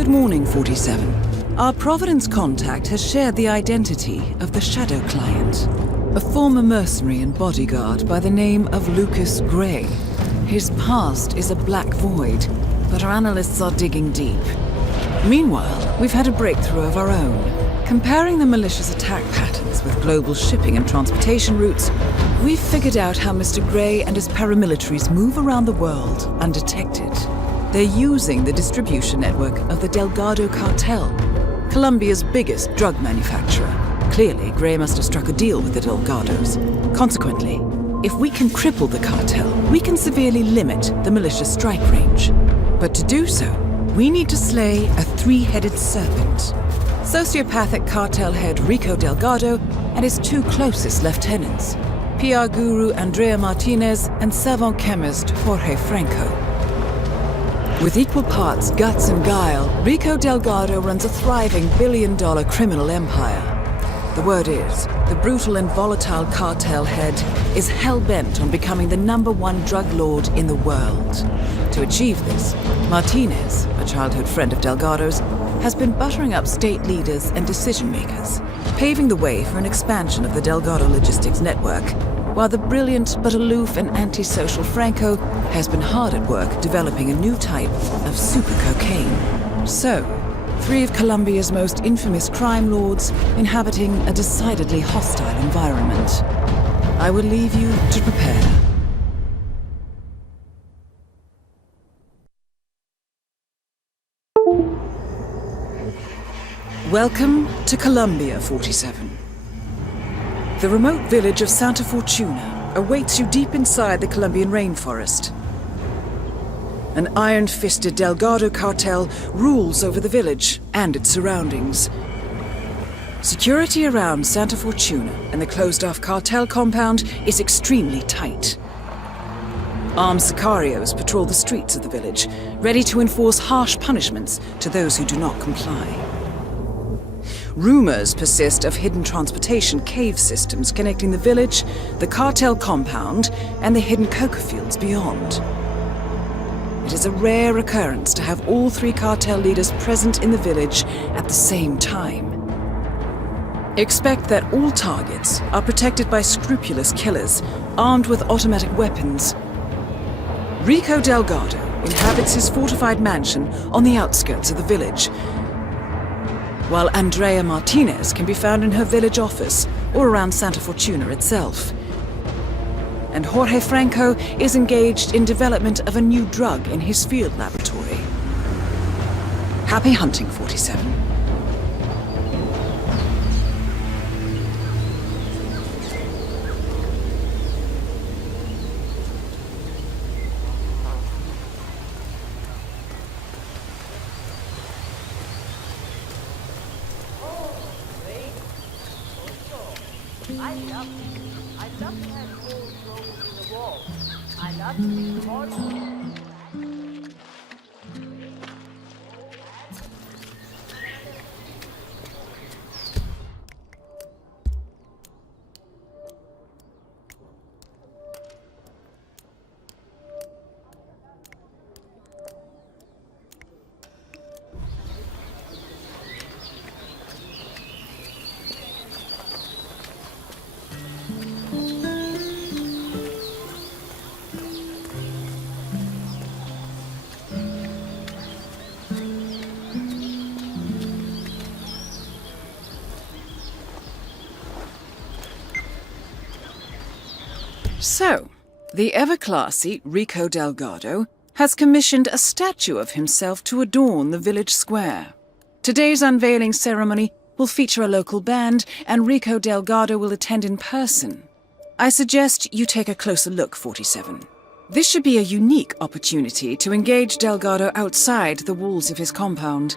Good morning, 47. Our Providence contact has shared the identity of the Shadow Client, a former mercenary and bodyguard by the name of Lucas Gray. His past is a black void, but our analysts are digging deep. Meanwhile, we've had a breakthrough of our own. Comparing the malicious attack patterns with global shipping and transportation routes, we've figured out how Mr. Gray and his paramilitaries move around the world undetected. They're using the distribution network of the Delgado Cartel, Colombia's biggest drug manufacturer. Clearly, Gray must have struck a deal with the Delgados. Consequently, if we can cripple the cartel, we can severely limit the malicious strike range. But to do so, we need to slay a three-headed serpent. Sociopathic cartel head Rico Delgado and his two closest lieutenants, PR guru Andrea Martinez and savant chemist Jorge Franco. With equal parts guts and guile, Rico Delgado runs a thriving billion-dollar criminal empire. The word is, the brutal and volatile cartel head is hell-bent on becoming the #1 drug lord in the world. To achieve this, Martinez, a childhood friend of Delgado's, has been buttering up state leaders and decision-makers, paving the way for an expansion of the Delgado logistics network, while the brilliant but aloof and antisocial Franco has been hard at work developing a new type of super cocaine. So, three of Colombia's most infamous crime lords inhabiting a decidedly hostile environment. I will leave you to prepare. Welcome to Colombia, 47. The remote village of Santa Fortuna awaits you deep inside the Colombian rainforest. An iron-fisted Delgado cartel rules over the village and its surroundings. Security around Santa Fortuna and the closed-off cartel compound is extremely tight. Armed sicarios patrol the streets of the village, ready to enforce harsh punishments to those who do not comply. Rumors persist of hidden transportation cave systems connecting the village, the cartel compound, and the hidden coca fields beyond. It is a rare occurrence to have all three cartel leaders present in the village at the same time. Expect that all targets are protected by scrupulous killers, armed with automatic weapons. Rico Delgado inhabits his fortified mansion on the outskirts of the village, while Andrea Martinez can be found in her village office or around Santa Fortuna itself. And Jorge Franco is engaged in development of a new drug in his field laboratory. Happy hunting, 47. I love to have holes growing in the wall. I love to be horse. So, the ever-classy Rico Delgado has commissioned a statue of himself to adorn the village square. Today's unveiling ceremony will feature a local band, and Rico Delgado will attend in person. I suggest you take a closer look, 47. This should be a unique opportunity to engage Delgado outside the walls of his compound.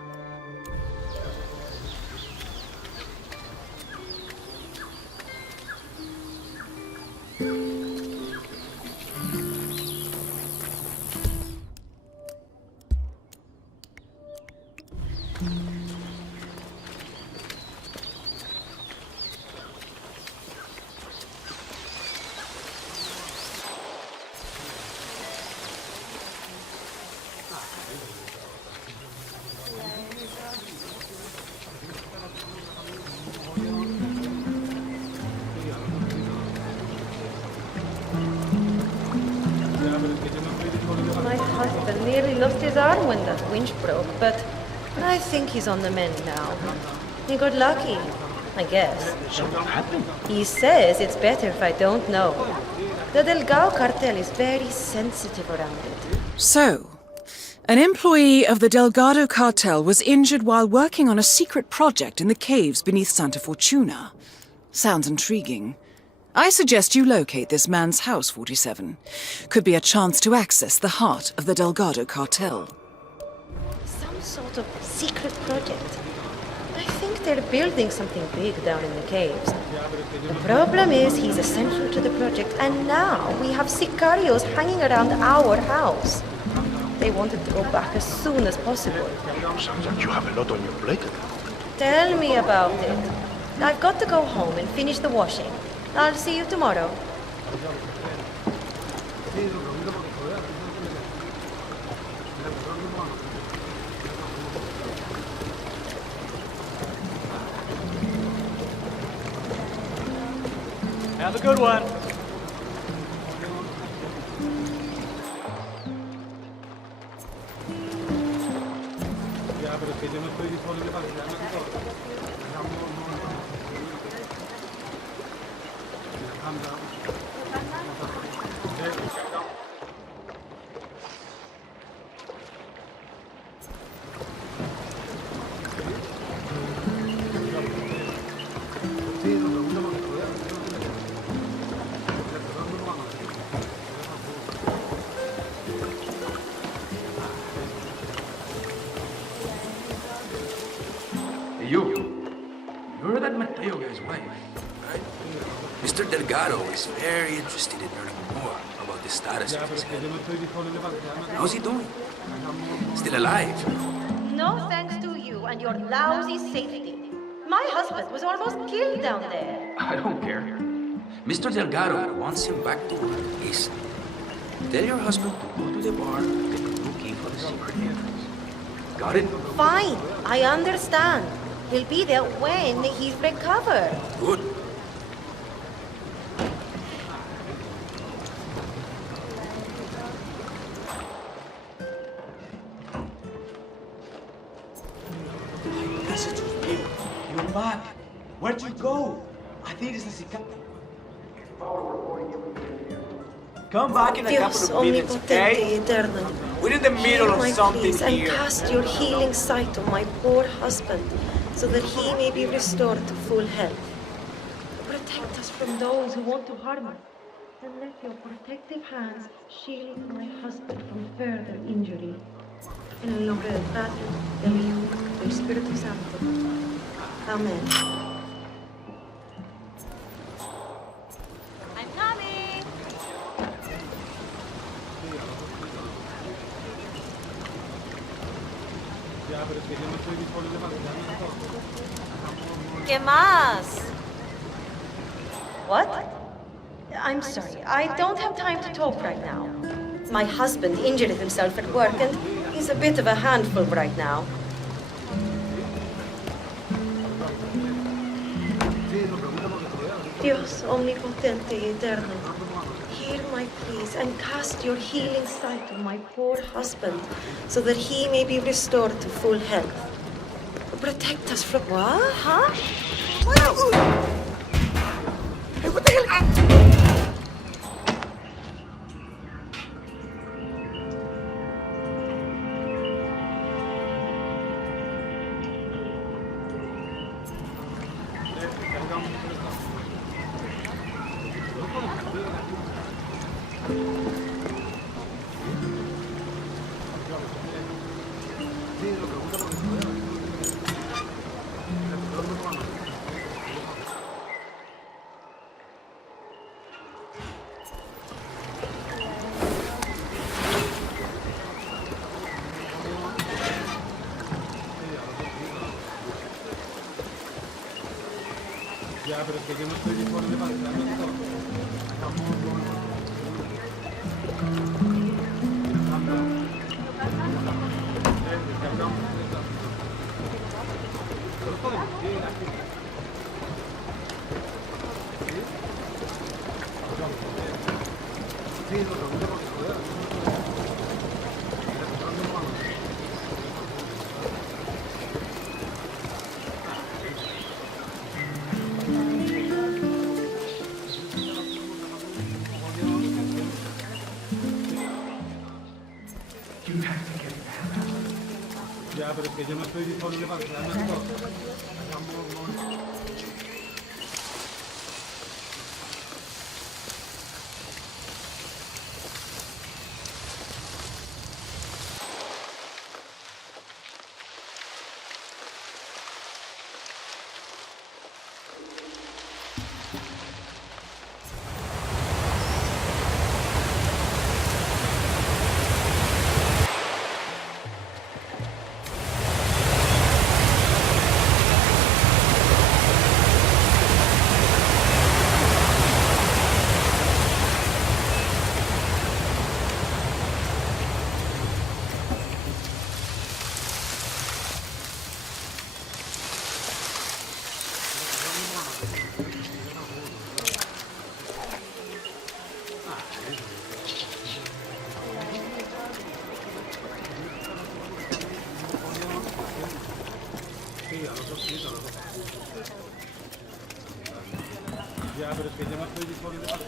he lost his arm when that winch broke, but I think he's on the mend now. He got lucky, I guess. So what happened? He says it's better if I don't know. The Delgado cartel is very sensitive around it. So, an employee of the Delgado cartel was injured while working on a secret project in the caves beneath Santa Fortuna. Sounds intriguing. I suggest you locate this man's house, 47. Could be a chance to access the heart of the Delgado cartel. Some sort of secret project. I think they're building something big down in the caves. The problem is he's essential to the project, and now we have sicarios hanging around our house. They wanted to go back as soon as possible. Sounds like you have a lot on your plate. Tell me about it. I've got to go home and finish the washing. I'll see you tomorrow. Have a good one. Hey, you're that Mateo guy's wife, right? Mr. Delgado is very interested in learning more about the status of his head. How's he doing? Still alive? No thanks to you and your lousy safety. My husband was almost killed down there. I don't care. Mr. Delgado wants him back to work ASAP. Tell your husband to go to the bar and get a new key for the secret entrance. Got it? Fine, I understand. He'll be there when he's recovered. Good. You're back. Where'd you go? I think it's the Come back in a couple Dios of minutes, omnipotente okay? eternal. We're in the middle Hear of my something pleas and here. cast your healing sight on my poor husband, so that he may be restored to full health. Protect us from those who want to harm us, and let your protective hands shield my husband from further injury. En el nombre del Padre, del Hijo, del Espíritu Santo. Amen. I'm coming! ¿Qué más? What? I'm sorry, I don't have time to talk right now. My husband injured himself at work, and he's a bit of a handful right now. Dios omnipotente y eterno, hear my pleas and cast your healing sight on my poor husband, so that he may be restored to full health. Protect us from what? Huh? Hey, what the hell? pero es que yo no estoy disponible para quedarme aquí. Ya, pero es que yo no estoy disponible para...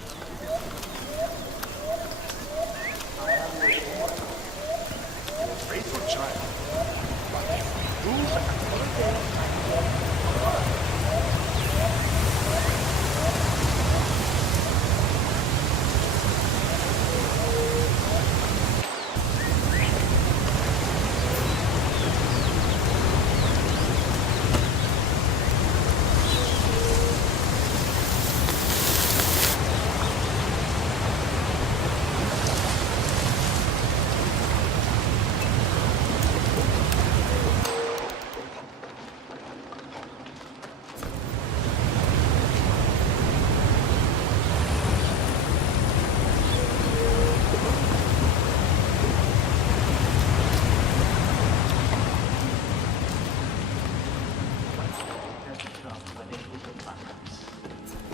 Faithful child.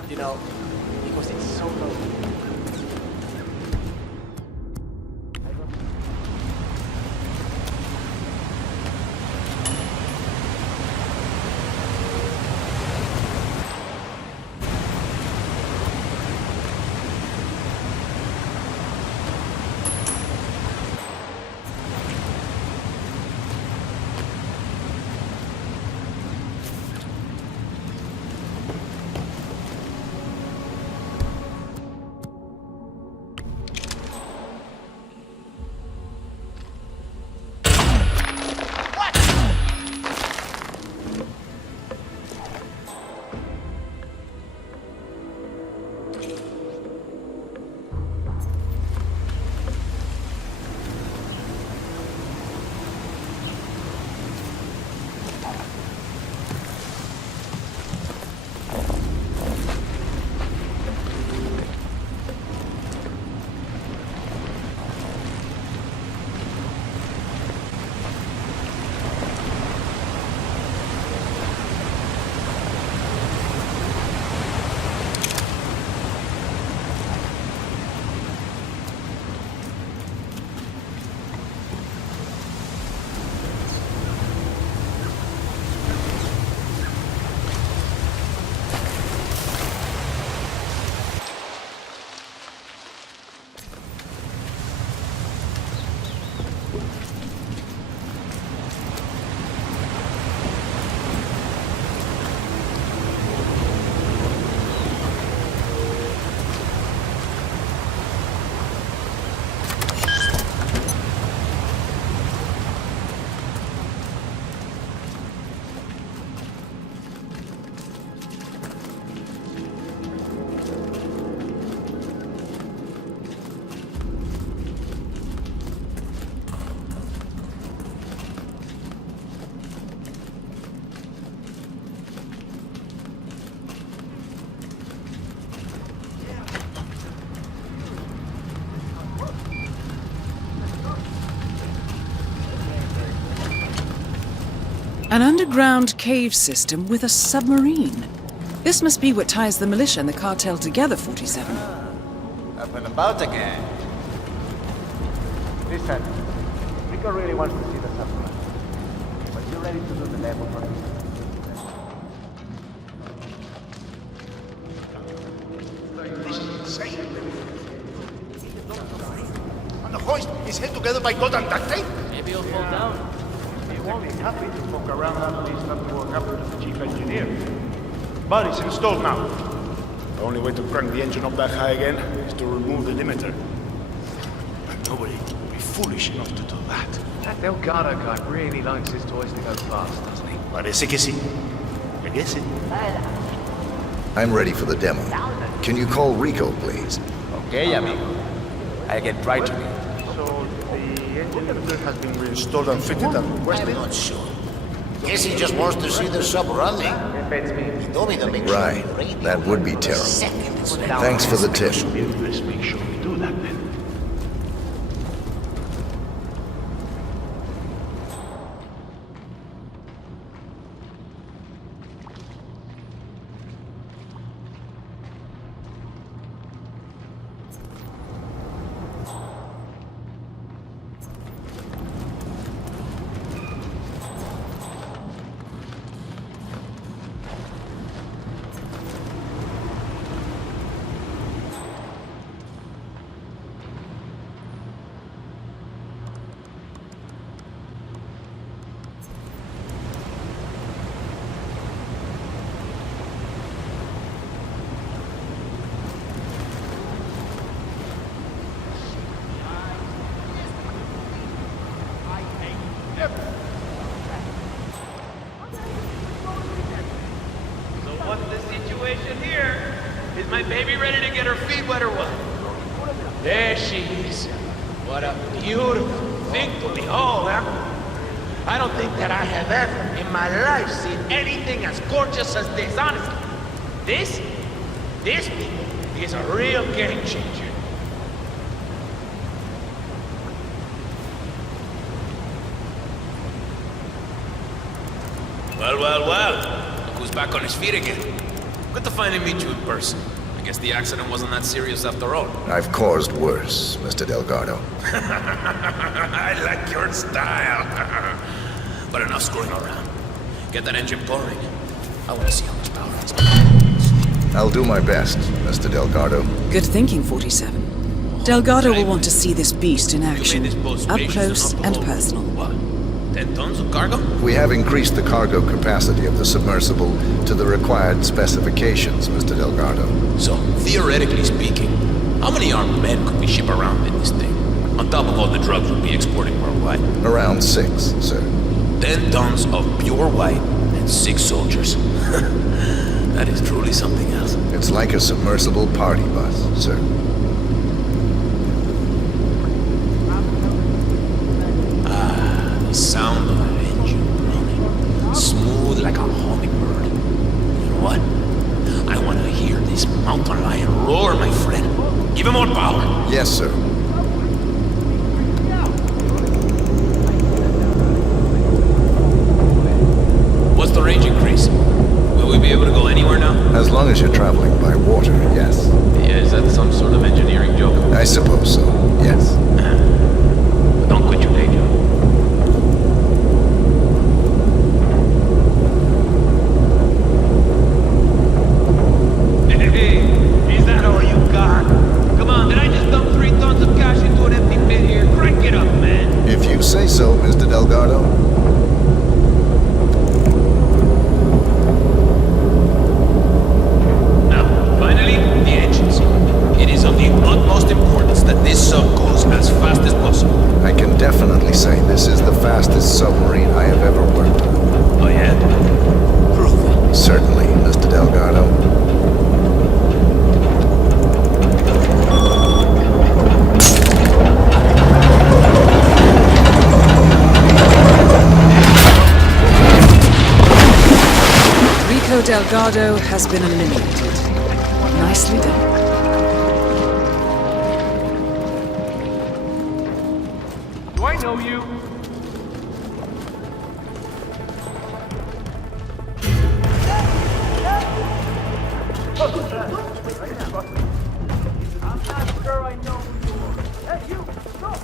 You know, because it's so low. An underground cave system with a submarine. This must be what ties the militia and the cartel together, 47. Up and about again. Listen, Rico really wants to see the submarine. But you ready to do the level for me? This is insane. And the hoist is held together by gold and duct tape? Maybe he'll fall down. only happy to poke around after he's not to work up to the chief engineer. But it's installed now. The only way to crank the engine up that high again is to remove the limiter. But nobody would be foolish enough to do that. That Delgado guy really likes his toys to go fast, doesn't he? Parece que sí. I guess it. I'm ready for the demo. Can you call Rico, please? Okay, amigo. I'll get right to it. So the engine limiter has been reinstalled and fitted as requested? I'm not sure. Guess he just wants to see the sub running. He told me to make sure Right. the radio That would be runs terrible. the second it's ready. Thanks for the tip. Let's make sure we do that then. So what's the situation here? Is my baby ready to get her feet wet or what? There she is. What a beautiful thing to behold, huh? I don't think that I have ever in my life seen anything as gorgeous as this, honestly. This people, is a real game changer. Well. Look who's back on his feet again. Good to finally meet you in person. I guess the accident wasn't that serious after all. I've caused worse, Mr. Delgado. I like your style. But enough screwing around. Get that engine pouring. I want to see how much power it's got. I'll do my best, Mr. Delgado. Good thinking, 47. Delgado will want to see this beast in action, up close and personal. What? 10 tons of cargo? We have increased the cargo capacity of the submersible to the required specifications, Mr. Delgado. So, theoretically speaking, how many armed men could we ship around in this thing? On top of all the drugs we'll be exporting worldwide. Around 6, sir. 10 tons of pure white and 6 soldiers. That is truly something else. It's like a submersible party bus, sir. The sound of an engine running, smooth like a hummingbird. You know what? I want to hear this mountain lion roar, my friend. Give him more power. Yes, sir. What's the range increase? Will we be able to go anywhere now? As long as you're traveling by water, yes. Yeah, is that some sort of engineering joke? I suppose so, yes. But don't quit your day job. Hey, is that all you got? Come on, did I just dump 3 tons of cash into an empty pit here? Crank it up, man. If you say so, Mr. Delgado. Now, finally, the engine scene. It is of the utmost importance that this sub goes as fast as possible. I can definitely say this is the fastest submarine I have ever worked on. Oh yeah? Prove it. Certainly, Mr. Delgado. Rico Delgado has been eliminated. Nicely done. Do I know you? I'm not sure I know who you are. Hey, you! Stop!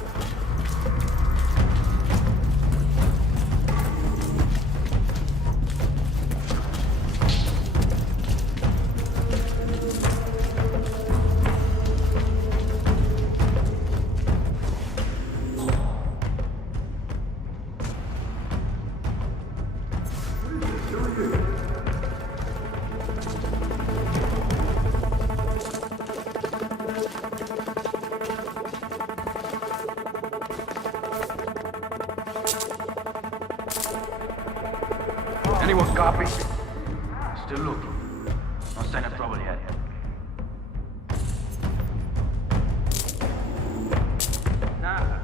Anyone copy? Still looking. No sign of trouble yet. Nah.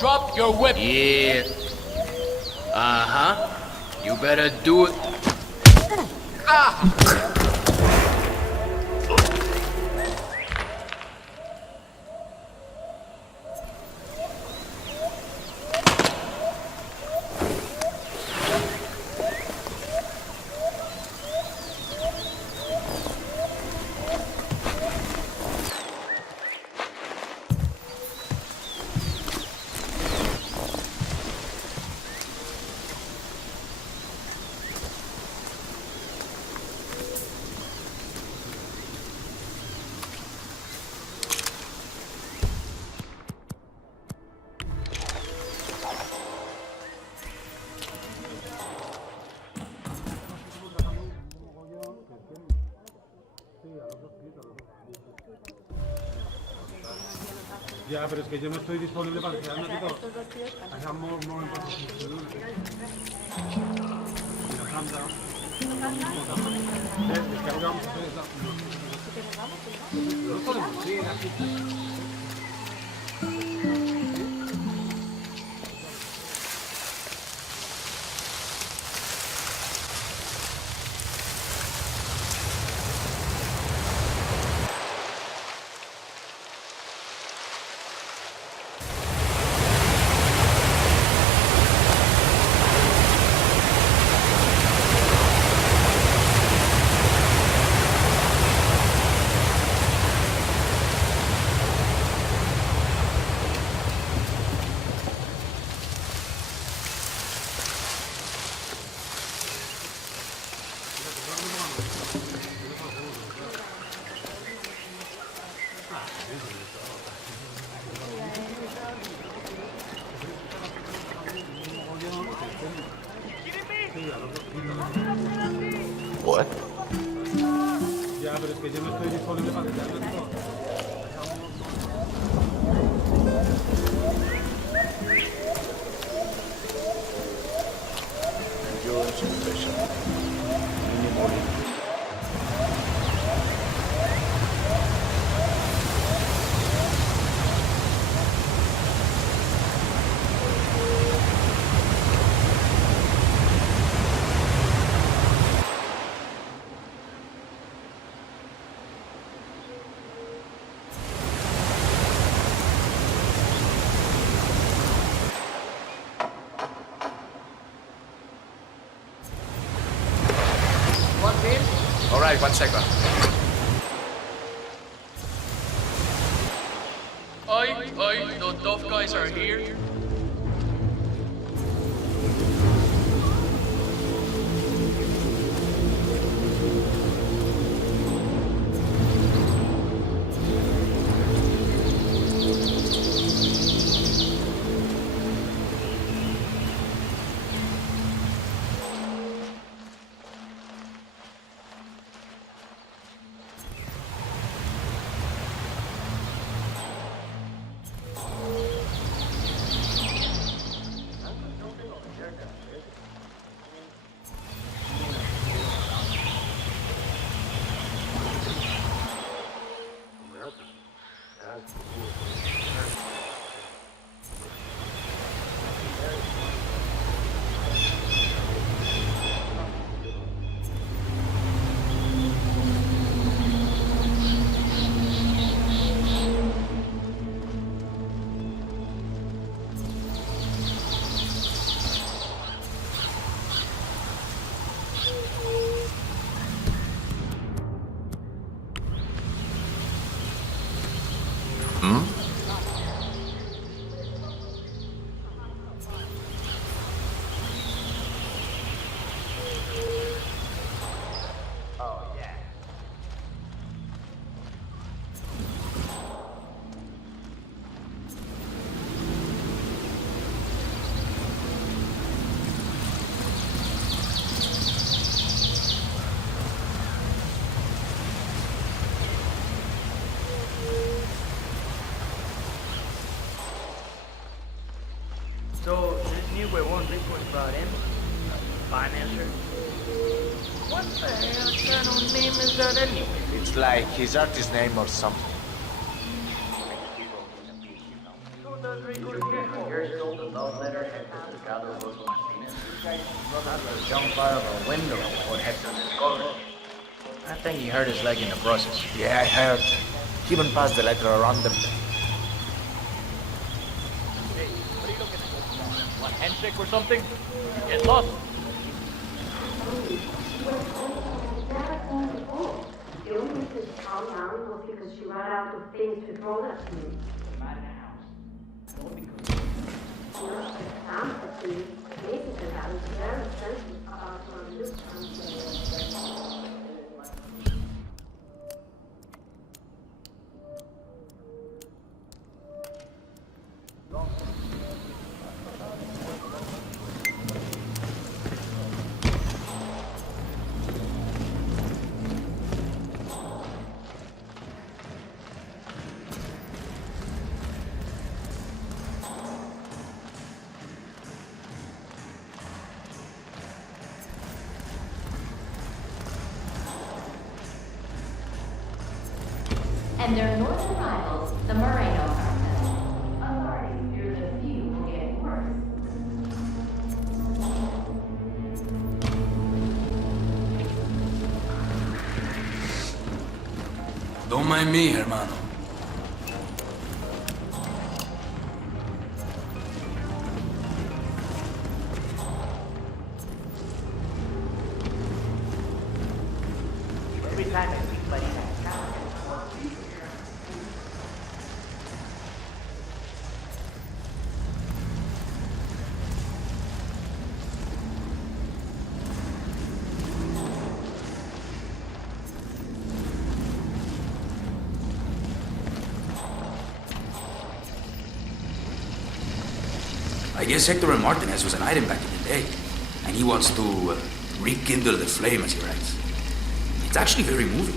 Drop your whip. Yeah. Uh-huh. You better do it. Ah! Ya, pero es que yo no estoy disponible para quedarme aquí todo. Hagamos un momento. Descargamos. No podemos ir así. What? Ya, pero es que yo no estoy disponible para quedarme aquí todo. Endurance and pressure. Minimal increase. All right, 1 second. Oi, the tough guys are here. brought in? A financer? What the hell kind of name is that anyway? It's like his artist name or something. So does Rico Geforce. You're still the love letter Hector Delgado wrote to Martinez. Not to jump out of a window before Hector discovered it. I think he hurt his leg in the process. Yeah, I heard. He even passed the letter around them. Hey, what are you looking at? Want handshake or something? Get lost. The only reason she calmed down was because she ran out of things to throw at me. You know, she stamped at me. Basically, that was very sensitive about my look and and their northern rivals, the Moreno Cartel. Authorities fear the few will get worse. Don't mind me, hermano. Every time I see Marina, I guess Hector and Martinez was an item back in the day, and he wants to rekindle the flame, as he writes. It's actually very moving.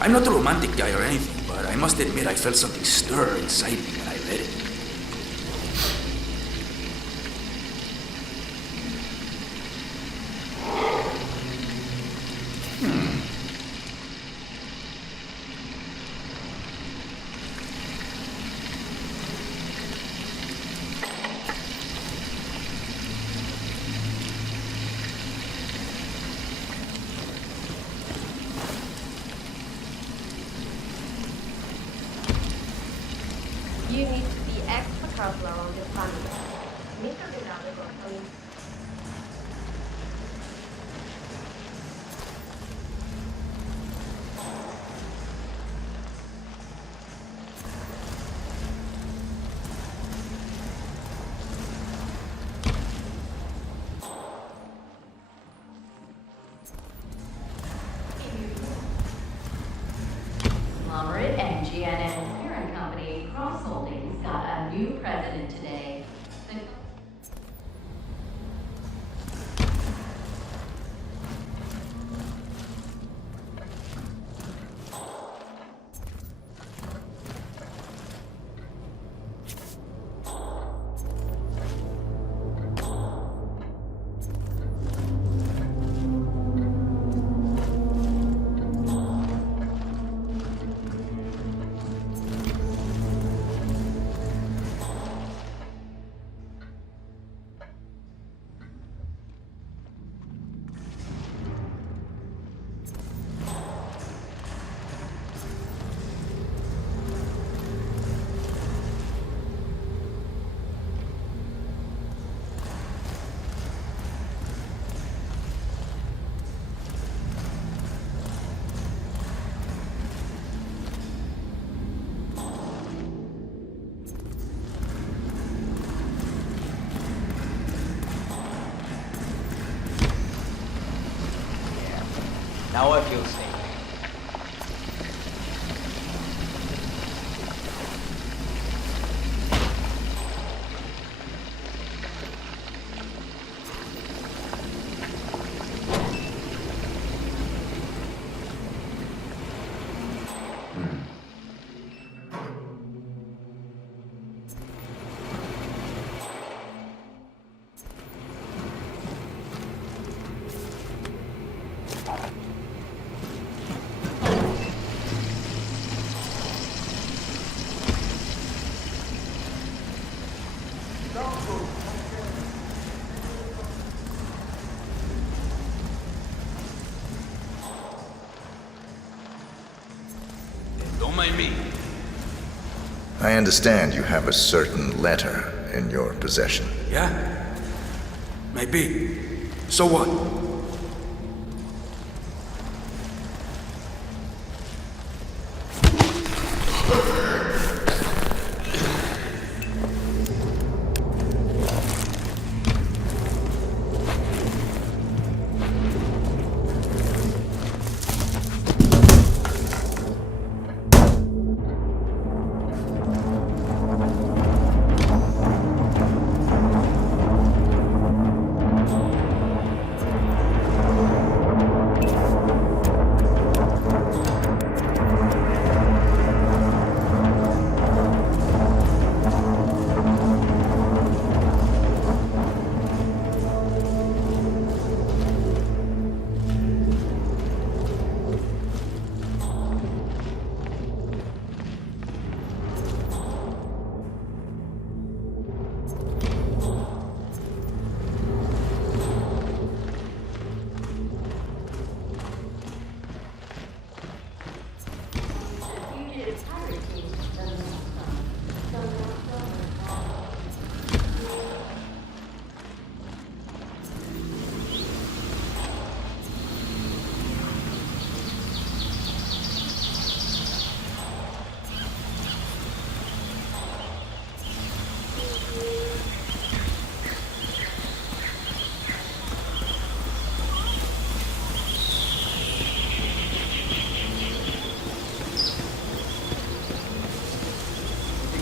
I'm not a romantic guy or anything, but I must admit I felt something stir inside me when I read it. you need to be extra careful around your family. Mr. Delgado, I mean, Conglomerate and GNN's parent company, Cross Holdings, got a new president today. Now I feel safe. by me. I understand you have a certain letter in your possession. Yeah? Maybe. So what?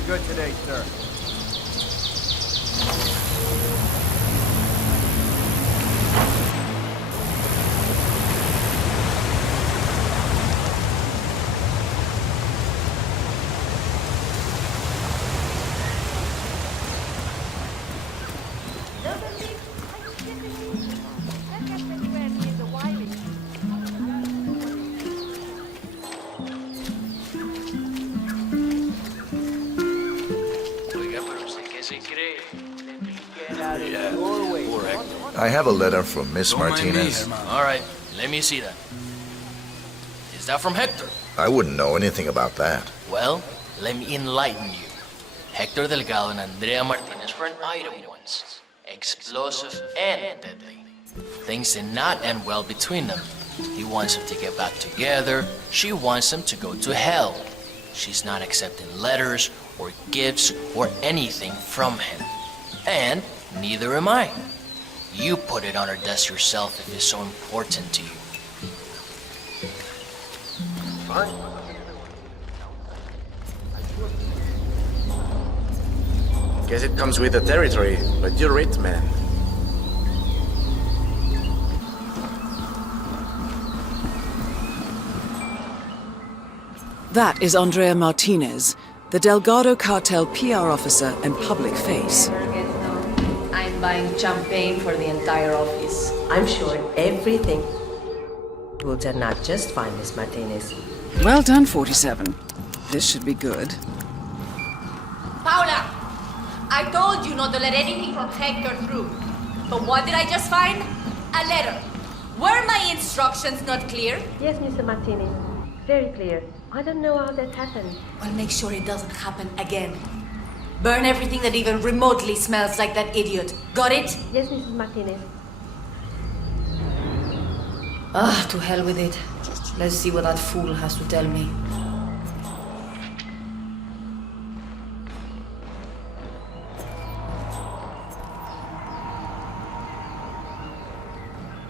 Good today, sir. I have a letter from Miss Martinez. All right, let me see that. Is that from Hector? I wouldn't know anything about that. Well, let me enlighten you. Hector Delgado and Andrea Martinez were an item once. Explosive and deadly. Things did not end well between them. He wants them to get back together. She wants them to go to hell. She's not accepting letters or gifts or anything from him. And neither am I. You put it on her desk yourself if it's so important to you. Guess it comes with the territory, but you're it, man. That is Andrea Martinez, the Delgado cartel PR officer and public face. I'm buying champagne for the entire office. I'm sure everything will turn out just fine, Miss Martinez. Well done, 47. This should be good. Paula! I told you not to let anything from Hector through. But what did I just find? A letter. Were my instructions not clear? Yes, Mr. Martinez. Very clear. I don't know how that happened. I'll make sure it doesn't happen again. Burn everything that even remotely smells like that idiot. Got it? Yes, Mrs. Martinez. To hell with it. Let's see what that fool has to tell me.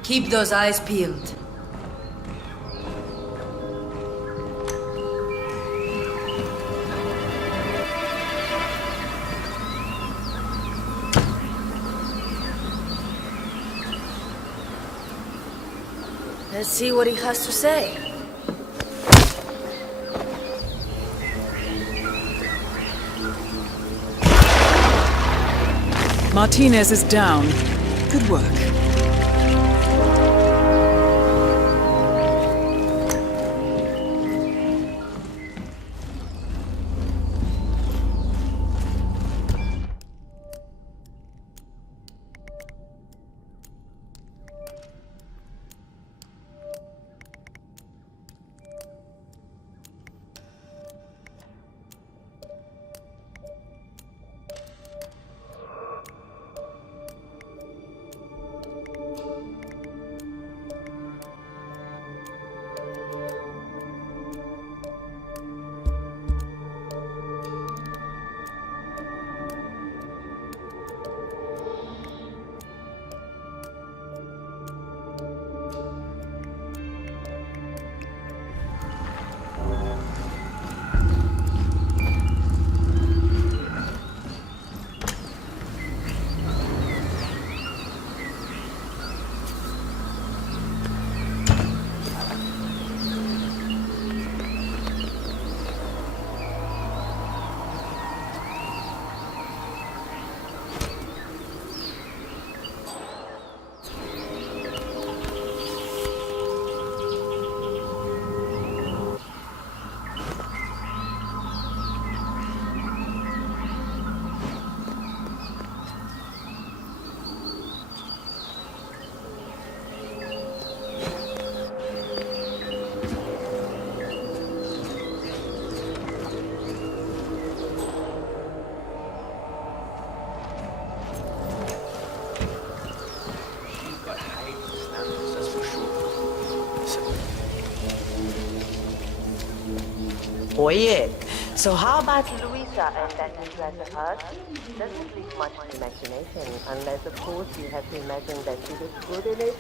Keep those eyes peeled. Let's see what he has to say. Martinez is down. Good work. Oye, so how about Luisa and that new class of hers? Doesn't leave much to imagination, unless of course you have to imagine that she looks good in it.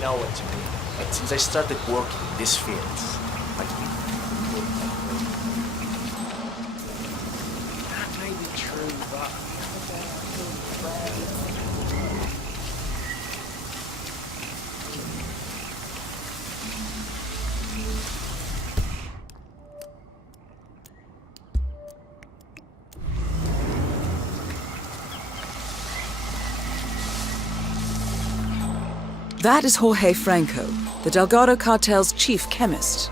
Know what you mean. But since I started working in this field, that may be true, but That is Jorge Franco, the Delgado cartel's chief chemist.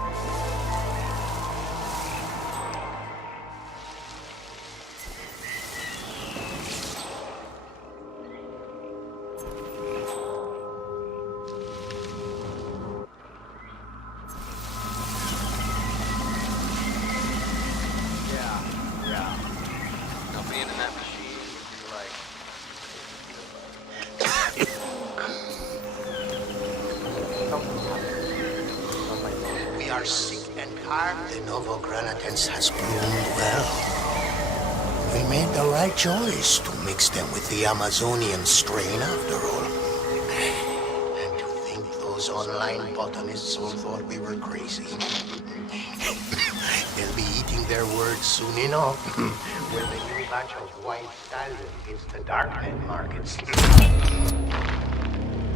choice to mix them with the Amazonian strain after all. And to think those online botanists all thought we were crazy. They'll be eating their words soon enough when the new batch of white stallion hits the darknet markets.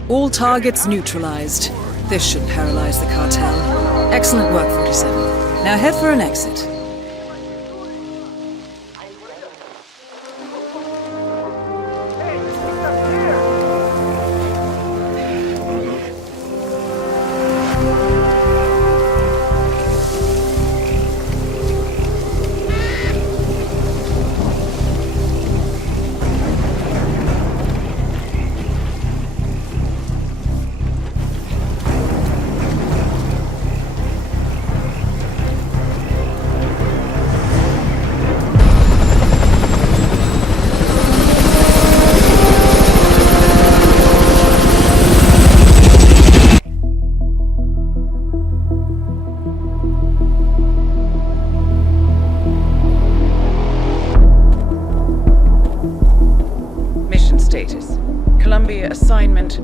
All targets neutralized. This should paralyze the cartel. Excellent work, 47. Now head for an exit.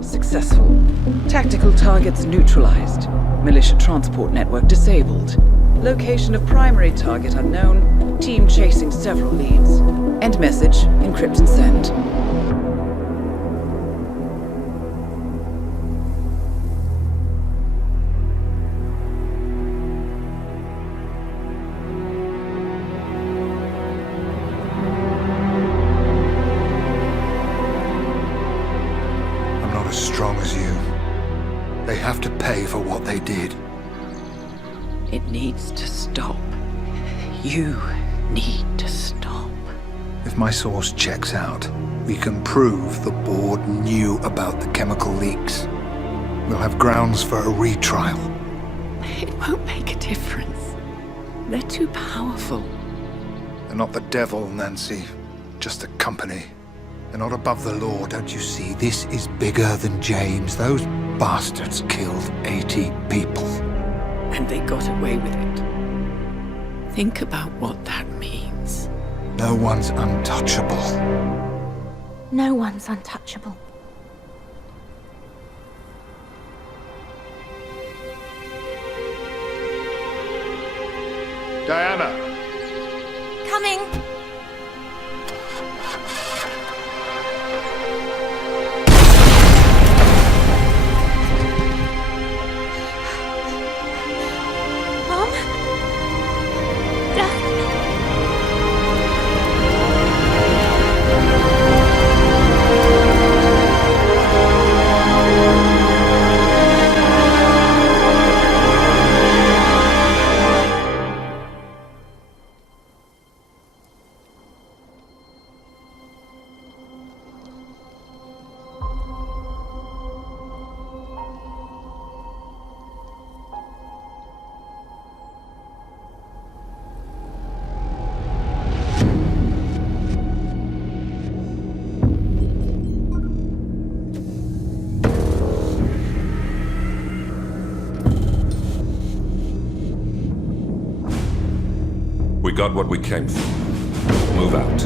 Successful. Tactical targets neutralized. Militia transport network disabled. Location of primary target unknown. Team chasing several leads. End message. Encrypt and send. as strong as you. They have to pay for what they did. It needs to stop. You need to stop. If my source checks out, we can prove the board knew about the chemical leaks. We'll have grounds for a retrial. It won't make a difference. They're too powerful. They're not the devil, Nancy. Just a company. They're not above the law, don't you see? This is bigger than James. Those bastards killed 80 people. And they got away with it. Think about what that means. No one's untouchable. No one's untouchable. Diana! Coming! Mom? Dad? We got what we came for. Move out.